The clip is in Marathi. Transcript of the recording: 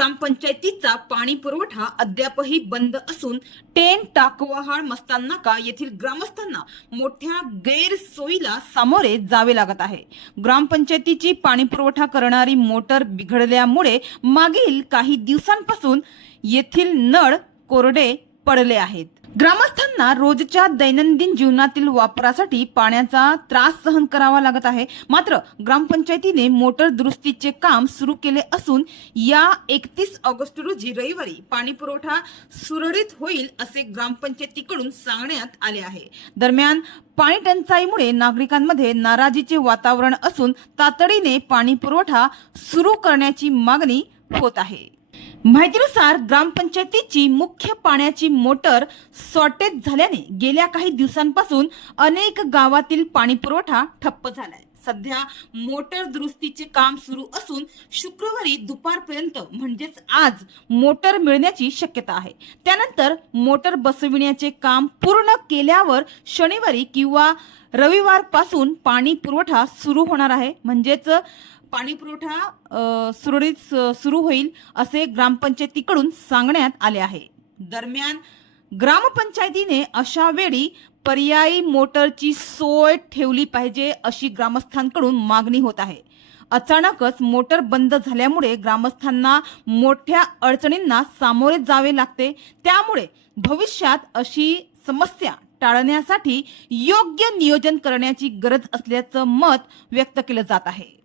ग्रामपंचायतीचा पाणी पुरवठा अद्यापही बंद असून टेन टाकवहाळ मस्तानाका येथील ग्रामस्थांना मोठ्या गैरसोयीला सामोरे जावे लागत आहे. ग्रामपंचायतीची पाणी पुरवठा करणारी मोटर बिघडल्यामुळे मागील काही दिवसांपासून येथील नळ कोरडे पडले आहेत. ग्रामस्थांना रोजच्या दैनंदिन जीवनातील वापरासाठी पाण्याचा त्रास सहन करावा लागत आहे. मात्र ग्रामपंचायतीने मोटर दुरुस्तीचे काम सुरू केले असून या एकतीस ऑगस्ट रोजी रविवारी पाणी पुरवठा सुरळीत होईल असे ग्रामपंचायतीकडून सांगण्यात आले आहे. दरम्यान पाणी टंचाईमुळे नागरिकांमध्ये नाराजीचे वातावरण असून तातडीने पाणी पुरवठा सुरू करण्याची मागणी होत आहे. माहितीनुसार ग्रामपंचायतीची मुख्य पाण्याची मोटर शॉर्टेज झाल्याने गेल्या काही दिवसांपासून अनेक गावातील पाणी पुरवठा ठप्प झालाय. सध्या मोटर दुरुस्तीचे काम सुरू असून शुक्रवारी दुपारपर्यंत म्हणजेच आज मोटर मिळण्याची शक्यता आहे. त्यानंतर मोटर बसविण्याचे काम पूर्ण केल्यावर शनिवारी किंवा रविवारपासून पाणी पुरवठा सुरू होणार आहे. म्हणजेच पाणी पुरवठा सुरळीत सुरू होईल असे ग्रामपंचायतीकडून सांगण्यात आले आहे. दरम्यान ग्रामपंचायतीने अशा वेळी पर्यायी मोटरची सोय ठेवली पाहिजे अशी ग्रामस्थांकडून मागणी होत आहे. अचानकच मोटर बंद झाल्यामुळे ग्रामस्थांना मोठ्या अडचणींना सामोरे जावे लागते. त्यामुळे भविष्यात अशी समस्या टाळण्यासाठी योग्य नियोजन करण्याची गरज असल्याचं मत व्यक्त केलं जात आहे.